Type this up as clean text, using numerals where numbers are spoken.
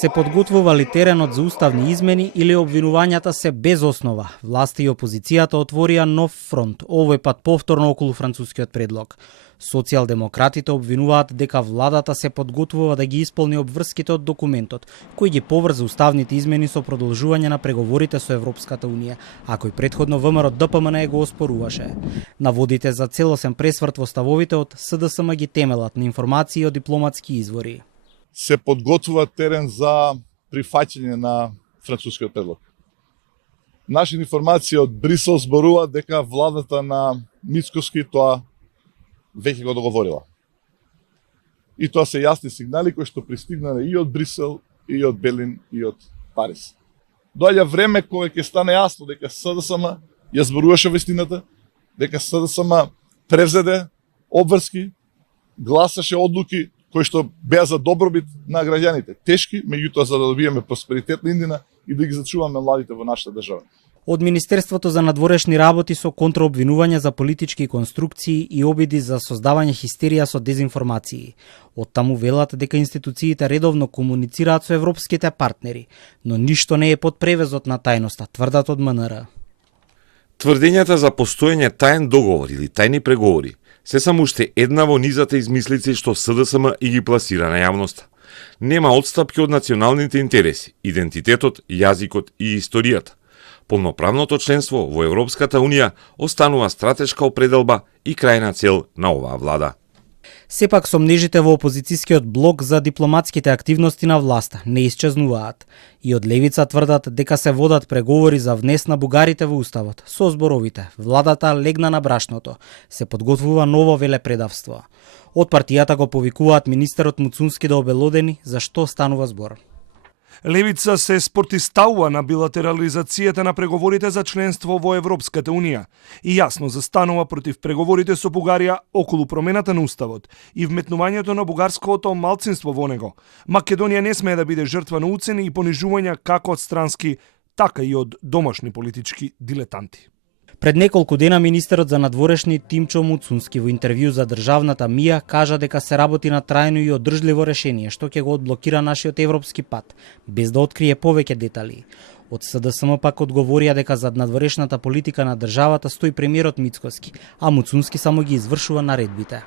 Се подготвува ли теренот за уставни измени или обвинувањата се без основа? Власти и опозицијата отворија нов фронт, овој пат повторно околу францускиот предлог. Социјалдемократите обвинуваат дека владата се подготвува да ги исполни обврските од документот, кој ги поврза уставните измени со продолжување на преговорите со Европската унија, а кој претходно ВМРО ДПМН го оспоруваше. Наводите за целосен пресврт во ставовите од СДСМ ги темелат на информации од дипломатски извори. Се подготвува терен за прифаќање на францускиот предлог. Наши информации од Брисел зборуваат дека владата на Мицкоски тоа веќе го договорила. И тоа се јасни сигнали кои што пристигнале и од Брисел, и од Белин, и од Париз. Доаѓа време кога ќе стане јасно дека СДСМ ја зборуваше вистината, дека СДСМ превзеде обврски, гласаше одлуки кои што беа за добробит на граѓаните. Тешки, меѓутоа за да добиеме просперитетна Индина и да ги зачуваме младите во нашата држава. Од Министерството за надворешни работи со контраобвинувања за политички конструкции и обиди за создавање хистерија со дезинформации. Оттаму велат дека институциите редовно комуницираат со европските партнери, но ништо не е под превезот на тајноста, тврдат од МНР. Тврдењата за постоење таен договор или тајни преговори се само уште една во низата измислици што СДСМ и ги пласира на јавноста. Нема отстапки од националните интереси, идентитетот, јазикот и историјата. Полноправното членство во Европската унија останува стратешка определба и крајна цел на оваа влада. Сепак сомнежите во опозицијскиот блок за дипломатските активности на власта не исчезнуваат. И од левица тврдат дека се водат преговори за внес на бугарите во уставот. Со зборовите, владата легна на брашното, се подготвува ново велепредавство. Од партијата го повикуваат министерот Муцунски да обелодени за што станува збор. Левица се спротивставува на билатерализацијата на преговорите за членство во Европската унија и јасно застанува против преговорите со Бугарија околу промената на уставот и вметнувањето на бугарското малцинство во него. Македонија не смее да биде жртва на уцени и понижувања како од странски, така и од домашни политички дилетанти. Пред неколку дена министерот за надворешни Тимчо Муцунски во интервју за државната МИА кажа дека се работи на трајно и одржливо решение што ќе го одблокира нашиот европски пат, без да открие повеќе детали. Од СДСМ пак одговорија дека зад надворешната политика на државата стои премиерот Мицкоски, а Муцунски само ги извршува наредбите.